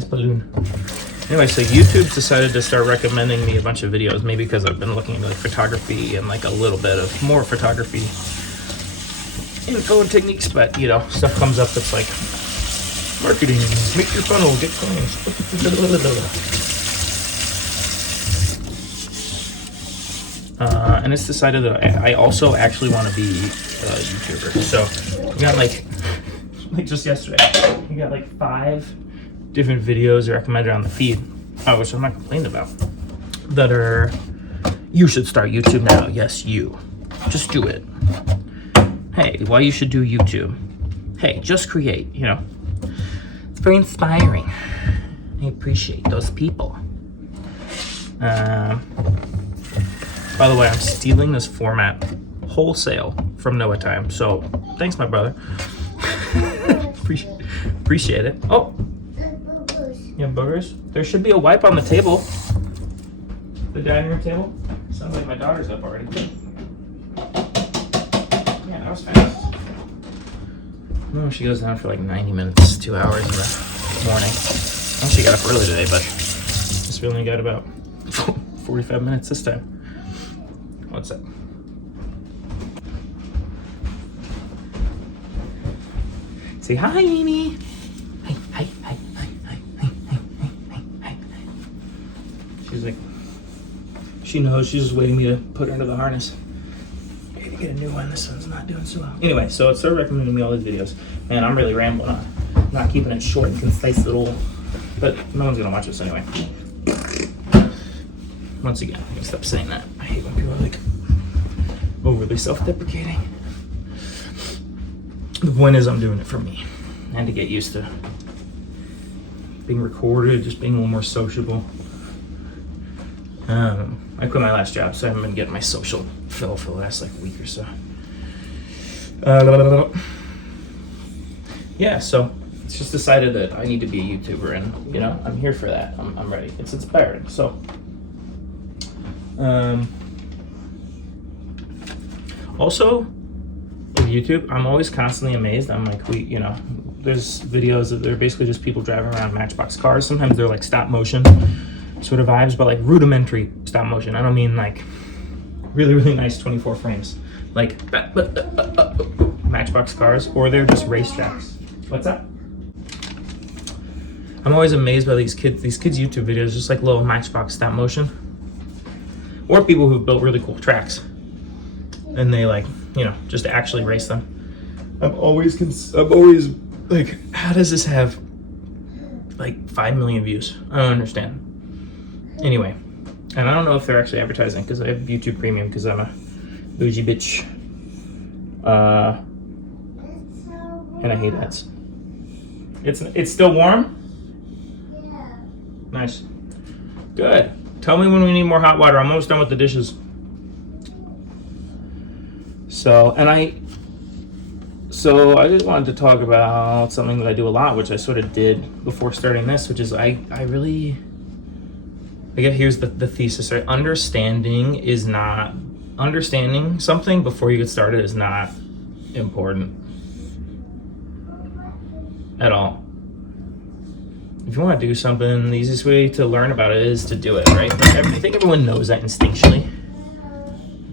Nice balloon. Anyway, so YouTube's decided to start recommending me a bunch of videos, maybe because I've been looking into like photography and like a little bit of more photography info and techniques, but you know, stuff comes up that's like marketing, make your funnel, get clients. And it's decided that I also actually want to be a YouTuber. So we got like just yesterday, we got like 5 different videos recommended on the feed, which I'm not complaining about, that are, you should start YouTube now. Yes, you. Just do it. Hey, why you should do YouTube? Hey, just create, you know. It's very inspiring. I appreciate those people. By the way, I'm stealing this format wholesale from Noah Time. So thanks, my brother. Appreciate it. Oh, you have boogers? There should be a wipe on the table. The dining room table. Sounds like my daughter's up already. Yeah, that was fast. No, she goes down for like 90 minutes, 2 hours in the morning. Well, she got up early today, but just only got about 45 minutes this time. What's that? Say hi, Amy. Hi, hi, hi, hi, hi, hi, hi, hi, hi. She's like, she knows. She's just waiting me to put her into the harness. I gotta get a new one. This one's not doing so well. Anyway, so it started recommending me all these videos. Man, I'm really rambling on. Not keeping it short and concise little, but no one's gonna watch this anyway. Once again, I'm gonna stop saying that. I hate when people are like overly self-deprecating. The point is, I'm doing it for me and to get used to being recorded, just being a little more sociable. I quit my last job, so I haven't been getting my social fill for the last like week or so. Yeah, so it's just decided that I need to be a YouTuber, and you know, I'm here for that. I'm ready. It's inspiring. So. Also, with YouTube, I'm always constantly amazed. I'm like, there's videos that they're basically just people driving around Matchbox cars. Sometimes they're like stop motion sort of vibes, but like rudimentary stop motion. I don't mean like really, really nice 24 frames, like Matchbox cars, or they're just racetracks. What's that? I'm always amazed by these kids' YouTube videos, just like little Matchbox stop motion. Or people who've built really cool tracks, and they like, you know, just actually race them. I'm always like, how does this have like 5 million views? I don't understand. Anyway, and I don't know if they're actually advertising because I have YouTube Premium because I'm a bougie bitch, and I hate ads. It's still warm? Yeah. Nice. Good. Tell me when we need more hot water. I'm almost done with the dishes. So I just wanted to talk about something that I do a lot, which I sort of did before starting this, which is I guess here's the thesis, right? Understanding something before you get started is not important at all. If you want to do something, the easiest way to learn about it is to do it, right? I think everyone knows that instinctually,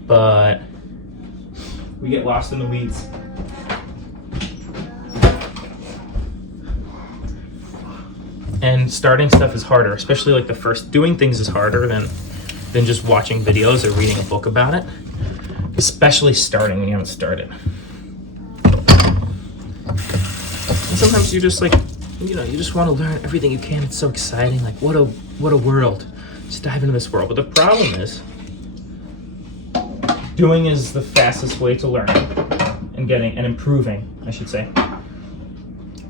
but we get lost in the weeds. And starting stuff is harder, especially like doing things is harder than just watching videos or reading a book about it, especially starting when you haven't started. And sometimes you just like, you know, you just want to learn everything you can. It's so exciting. Like, what a world. Just dive into this world. But the problem is, doing is the fastest way to learn and improving, I should say.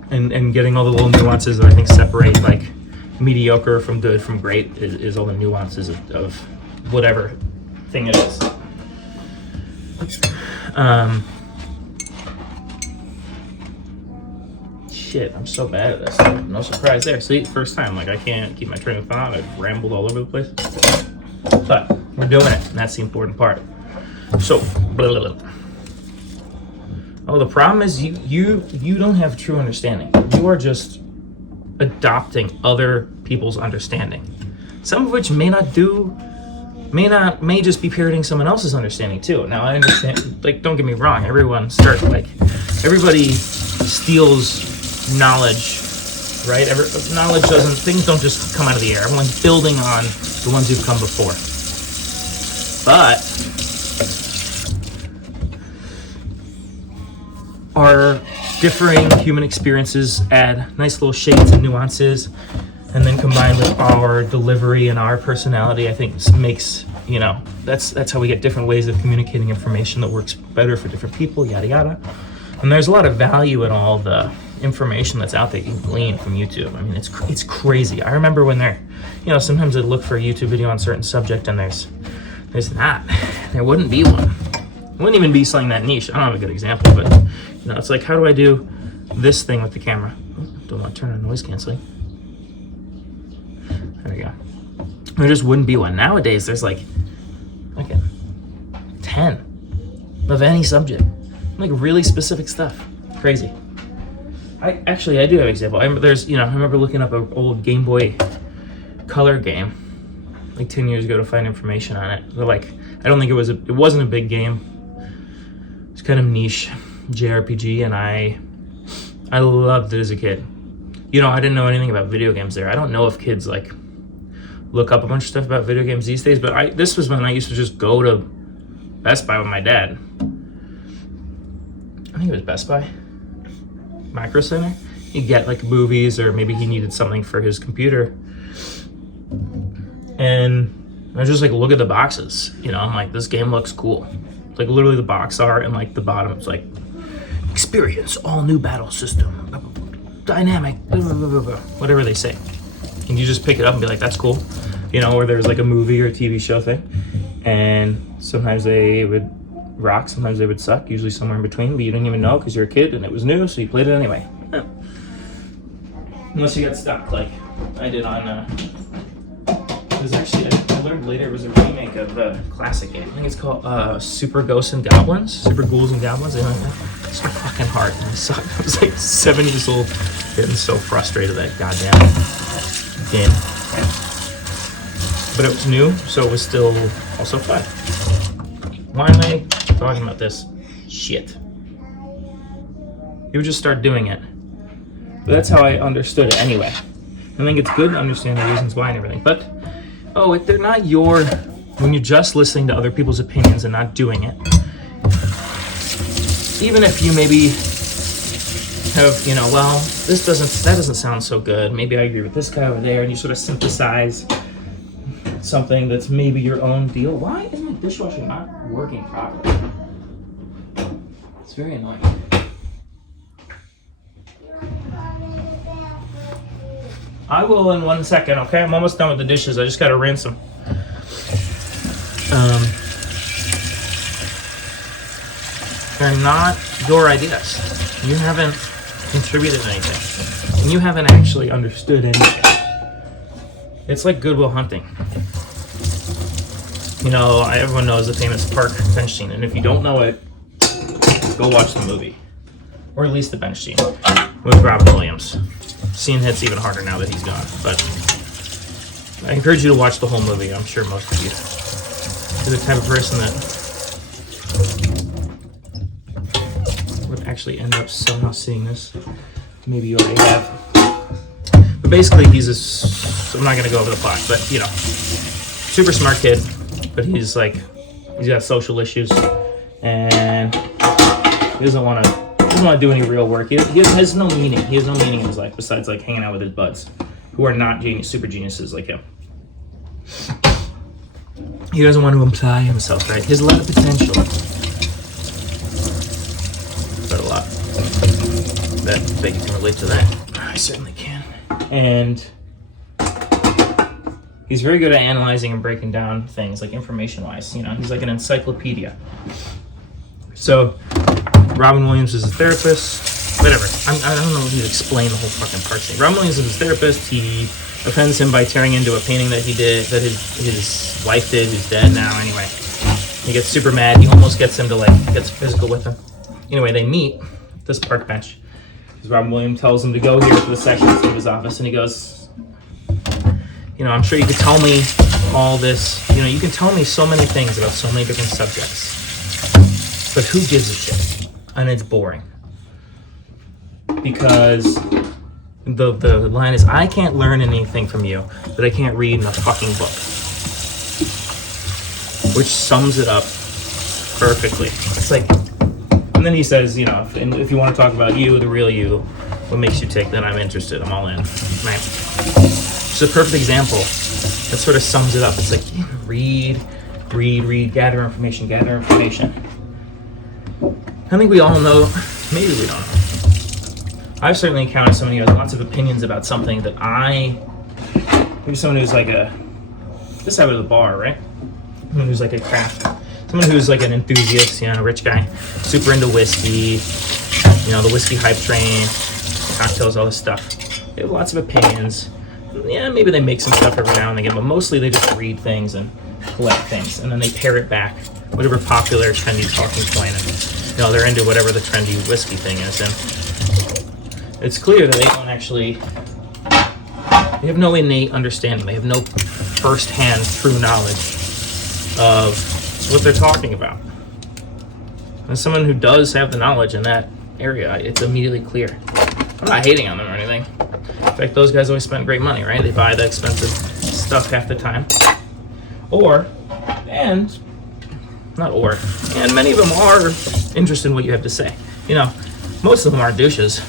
And getting all the little nuances that I think separate like mediocre from good from great is all the nuances of whatever thing it is. Shit, I'm so bad at this. No surprise there. See, first time, like I can't keep my train of thought. I've rambled all over the place. But we're doing it, and that's the important part. So, blah, blah, blah. Oh, the problem is you don't have true understanding. You are just adopting other people's understanding, some of which may just be parroting someone else's understanding too. Now I understand, like, don't get me wrong, everybody steals knowledge, right? Things don't just come out of the air. Everyone's building on the ones who've come before. But our differing human experiences add nice little shades and nuances, and then combined with our delivery and our personality, I think makes, that's how we get different ways of communicating information that works better for different people, yada yada. And there's a lot of value in all the information that's out there you can glean from YouTube. I mean, it's crazy. I remember when sometimes I'd look for a YouTube video on a certain subject and there wouldn't be one. It wouldn't even be something that niche. I don't have a good example, but it's like, how do I do this thing with the camera? Don't want to turn on noise canceling. There we go. There just wouldn't be one. Nowadays, there's like 10 of any subject, like really specific stuff. Crazy. I do have an example. I remember looking up an old Game Boy Color game like 10 years ago to find information on it. But I don't think it wasn't a big game. It's kind of niche JRPG, and I loved it as a kid. I didn't know anything about video games there. I don't know if kids look up a bunch of stuff about video games these days, but this was when I used to just go to Best Buy with my dad. I think it was Best Buy, Micro Center. He'd get movies, or maybe he needed something for his computer, and I just look at the boxes. I'm like, this game looks cool. Literally the box art, and the bottom it's experience all new battle system, dynamic, blah, blah, blah, blah, whatever they say, and you just pick it up and be like, that's cool. Or there's a movie or a TV show thing, and sometimes they would rock, sometimes they would suck, usually somewhere in between, but you didn't even know because you're a kid and it was new, so you played it anyway. Unless you got stuck like I did on it was actually, I learned later, it was a remake of a classic game. I think it's called Super Ghouls and Goblins. Super Ghouls and Goblins. It's so fucking hard. I sucked. I was 7 years old, getting so frustrated with that goddamn game. But it was new, so it was still also fun. Why am I talking about this? Shit. You would just start doing it. But that's how I understood it anyway. I think it's good to understand the reasons why and everything. But they're not when you're just listening to other people's opinions and not doing it, even if you maybe have, that doesn't sound so good, maybe I agree with this guy over there, and you sort of synthesize something that's maybe your own deal. Why is my dishwasher not working properly? It's very annoying. I will in 1 second, okay? I'm almost done with the dishes. I just gotta rinse them. They're not your ideas. You haven't contributed anything. And you haven't actually understood anything. It's like Good Will Hunting. Everyone knows the famous park bench scene, and if you don't know it, go watch the movie. Or at least the bench scene with Robin Williams. Scene hits even harder now that he's gone, but I encourage you to watch the whole movie. I'm sure most of you are the type of person that would actually end up somehow seeing this. Maybe you already have. But basically, I'm not going to go over the plot, but super smart kid, but he's got social issues, and he doesn't want to do any real work. He has no meaning. He has no meaning in his life besides hanging out with his buds, who are not super geniuses like him. He doesn't want to imply himself, right? He has a lot of potential, but a lot that you can relate to that. I certainly can. And he's very good at analyzing and breaking down things information-wise. He's like an encyclopedia. So Robin Williams is a therapist, whatever. I don't know if you explain the whole fucking part thing. Robin Williams is his therapist. He offends him by tearing into a painting that he did, that his wife did, who's dead now anyway. He gets super mad. He almost gets him to gets physical with him. Anyway, they meet at this park bench. Because Robin Williams tells him to go here for the sections in his office, and he goes, you know, I'm sure you could tell me all this, you know, you can tell me so many things about so many different subjects, but who gives a shit? And it's boring. Because the line is, I can't learn anything from you that I can't read in a fucking book. Which sums it up perfectly. It's like, and then he says, you know, if you want to talk about you, the real you, what makes you tick, then I'm interested, I'm all in. Right? It's a perfect example that sort of sums it up. It's like, read, gather information. I think we all know, maybe we don't know. I've certainly encountered someone who has lots of opinions about something that maybe someone who's like this happened at the bar, right? Someone who's like someone who's like an enthusiast, you know, a rich guy, super into whiskey, you know, the whiskey hype train, cocktails, all this stuff. They have lots of opinions. Yeah, maybe they make some stuff every now and again, but mostly they just read things and collect things, and then they parrot back whatever popular trendy talking point, and you know, they're into whatever the trendy whiskey thing is, and it's clear that they don't actually, they have no innate understanding. They have no first-hand true knowledge of what they're talking about. As someone who does have the knowledge in that area, it's immediately clear. I'm not hating on them or anything. In fact, those guys always spend great money, right? They buy the expensive stuff half the time. And many of them are interested in what you have to say. You know, most of them are douches.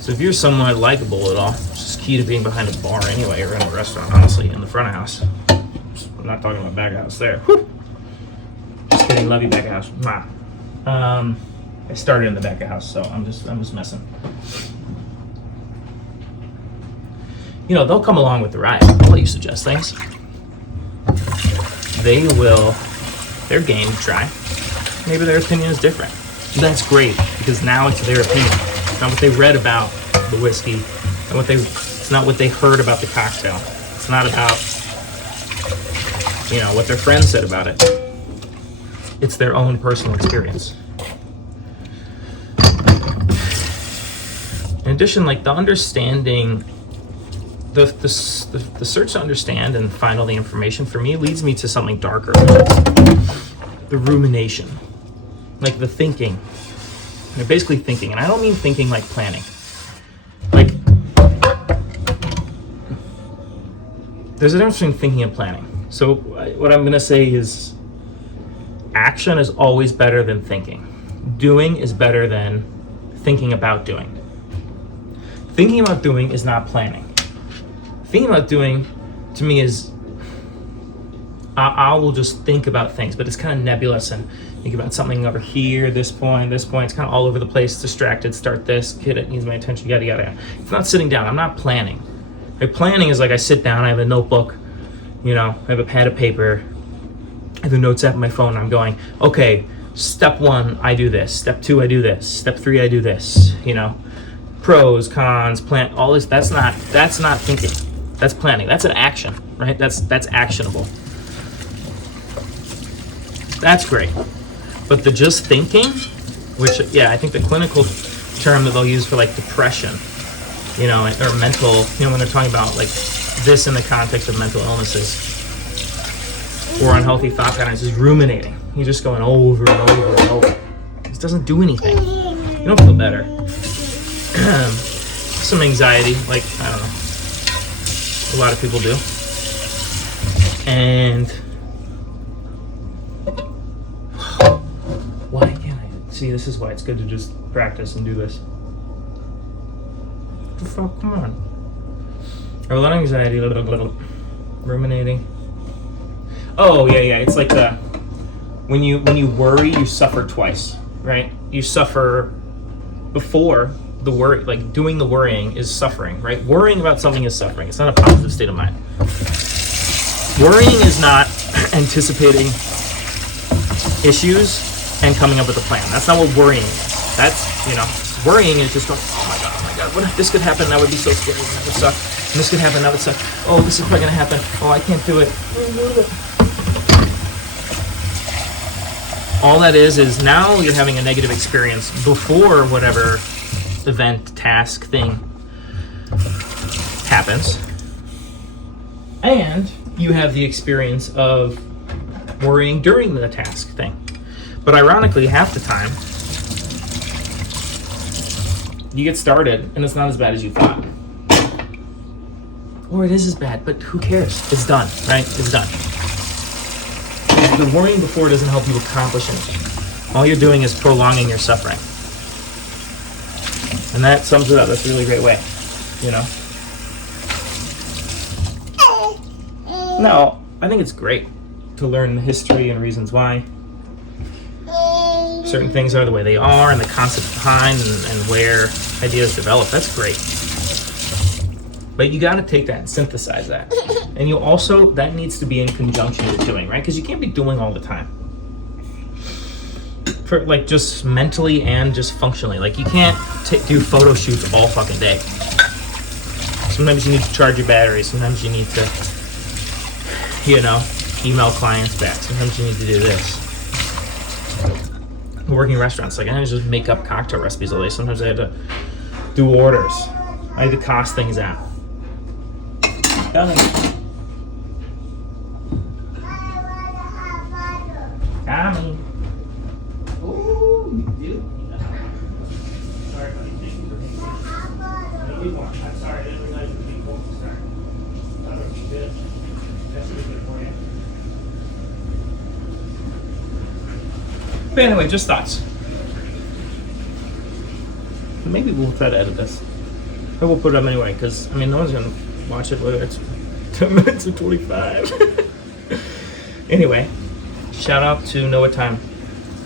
So if you're somewhat likable at all, it's just key to being behind a bar anyway, or in a restaurant, honestly, in the front of house. I'm not talking about back of house there. Whew. Just kidding, love you, back of house. Nah. I started in the back of house, so I'm just messing. You know, they'll come along with the ride. They'll let you suggest things. They're game to try. Maybe their opinion is different. That's great, because now it's their opinion. It's not what they read about the whiskey, it's not what they heard about the cocktail. It's not about, you know, what their friends said about it. It's their own personal experience. In addition, like the understanding, the search to understand and find all the information for me leads me to something darker. The rumination, like the thinking. They're basically thinking, and I don't mean thinking like planning. Like, there's a difference between thinking and planning. So what I'm going to say is, action is always better than thinking. Doing is better than thinking about doing. Thinking about doing is not planning. Thinking about doing, to me, is I will just think about things, but it's kind of nebulous, and think about something over here, this point. It's kind of all over the place, distracted, start this, kid, it needs my attention, yada, yada. It's not sitting down. I'm not planning. Like, planning is like I sit down, I have a notebook, you know, I have a pad of paper, I have the notes app on my phone, and I'm going, okay, step 1, I do this. Step 2, I do this. Step 3, I do this, you know. Pros, cons, plan, all this, that's not thinking. That's planning. That's an action, right? That's actionable. That's great. But the just thinking, which, yeah, I think the clinical term that they'll use for like depression, you know, or mental, you know, when they're talking about like this in the context of mental illnesses or unhealthy thought patterns, is ruminating. You're just going over and over and over. This doesn't do anything. You don't feel better. Some anxiety, like, I don't know, a lot of people do. And why can't I see? This is why it's good to just practice and do this. What the fuck? Come on. Or a lot of anxiety, ruminating. Oh yeah. It's like when you worry, you suffer twice, right? You suffer before the worry, like doing the worrying is suffering, right? Worrying about something is suffering. It's not a positive state of mind. Worrying is not anticipating issues and coming up with a plan. That's not what worrying is. That's, you know, worrying is just going, oh my god, what if this could happen? That would be so scary. That would suck. And this could happen. That would suck. Oh, this is probably gonna happen. Oh, I can't do it. All that is now you're having a negative experience before whatever event, task, thing happens. And you have the experience of worrying during the task thing. But ironically, half the time, you get started and it's not as bad as you thought. Or it is as bad, but who cares? It's done, right? It's done. The worrying before doesn't help you accomplish anything. All you're doing is prolonging your suffering. And that sums it up. That's a really great way, you know? No, I think it's great to learn the history and reasons why certain things are the way they are and the concept behind and where ideas develop. That's great. But you got to take that and synthesize that. And you also, that needs to be in conjunction with doing, right? Because you can't be doing all the time. For like just mentally and just functionally. Like you can't do photo shoots all fucking day. Sometimes you need to charge your battery. Sometimes you need to, you know, email clients back. Sometimes you need to do this. Working restaurants, like I didn't just make up cocktail recipes all day. Sometimes I had to do orders. I had to cost things out. Got me. Ooh, you do? Sorry, buddy. Thank you for being here. I'm sorry, I didn't realize it was being cold to start. That would be good. That should be good for you. But anyway, just thoughts. Maybe we'll try to edit this. Or we'll put it up anyway, because, I mean, no one's going to watch it whether it's 10 minutes or 25. Anyway, shout out to Noah Time.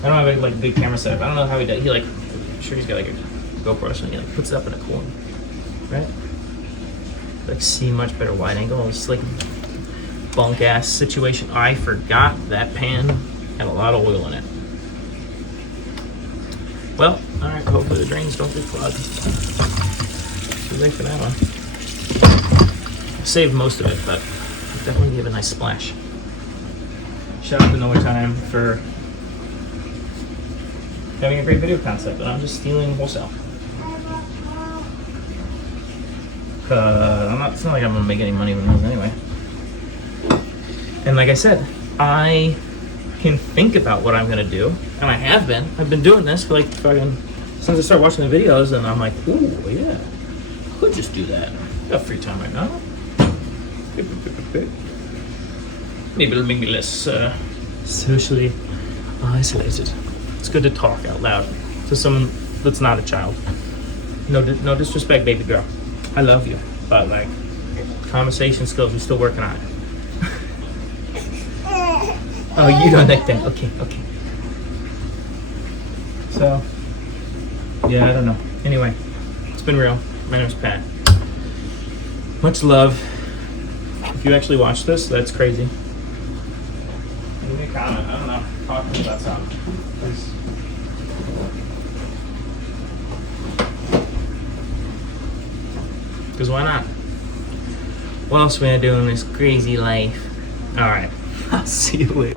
I don't have a like big camera setup. I don't know how he does. He like, I'm sure he's got like a GoPro or something. He like puts it up in a corner, right? Like see much better wide angle. It's like bunk ass situation. I forgot that pan had a lot of oil in it. Well, all right. Hopefully the drains don't get clogged. Too late for that one. I saved most of it, but definitely gave a nice splash. Shout out to Noah Time for having a great video concept, and I'm just stealing wholesale. It's not like I'm gonna make any money with those anyway. And like I said, I can think about what I'm gonna do, and I have been. I've been doing this for like fucking since I started watching the videos, and I'm like, ooh, yeah, I could just do that. I got free time right now. Maybe it'll make me less socially isolated. It's good to talk out loud to someone that's not a child. No disrespect, baby girl. I love you, but like conversation skills, I'm still working on it. Oh, you don't like that? Okay. So, yeah, I don't know. Anyway, it's been real. My name's Pat. Much love. If you actually watch this, that's crazy. Leave me a comment. I don't know. Talk to me about something. Please. Because why not? What else are we gonna do in this crazy life? Alright. I'll see you later.